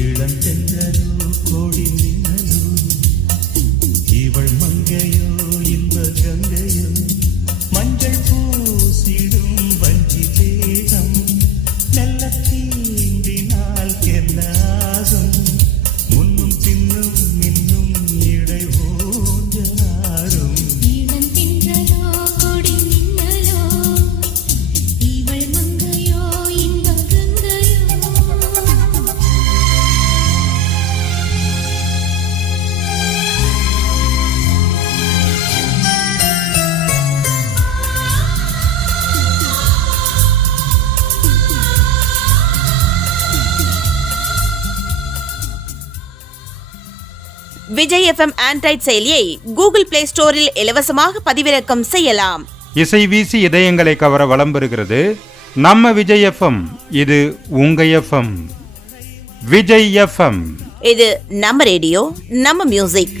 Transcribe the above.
இளந்தென்றலோ கோடி மின்னலோ இவள் மங்கையோ இன்ப கங்கையோ மஞ்சள் பூசிடும் வஞ்சி தேகம் நல்ல தீண்டினால் என்னாகும் முன்னும் பின்னும் இன்னும் இடை ஊஞ்சலாடும் இளந்தென்றலோ கோடி மின்னலோ இவள் மங்கையோ இன்ப கங்கையோ. விஜய் எஃப்எம் ஆண்ட்ராய்ட் செயலியை கூகுள் பிளே ஸ்டோரில் இலவசமாக பதிவிறக்கம் செய்யலாம். இசை வீசி இதயங்களை கவர வலம் பெறுகிறது நம்ம விஜய் எஃப்எம். இது உங்க எஃப்எம். விஜய் எஃப்எம், இது நம்ம ரேடியோ, நம்ம மியூசிக்.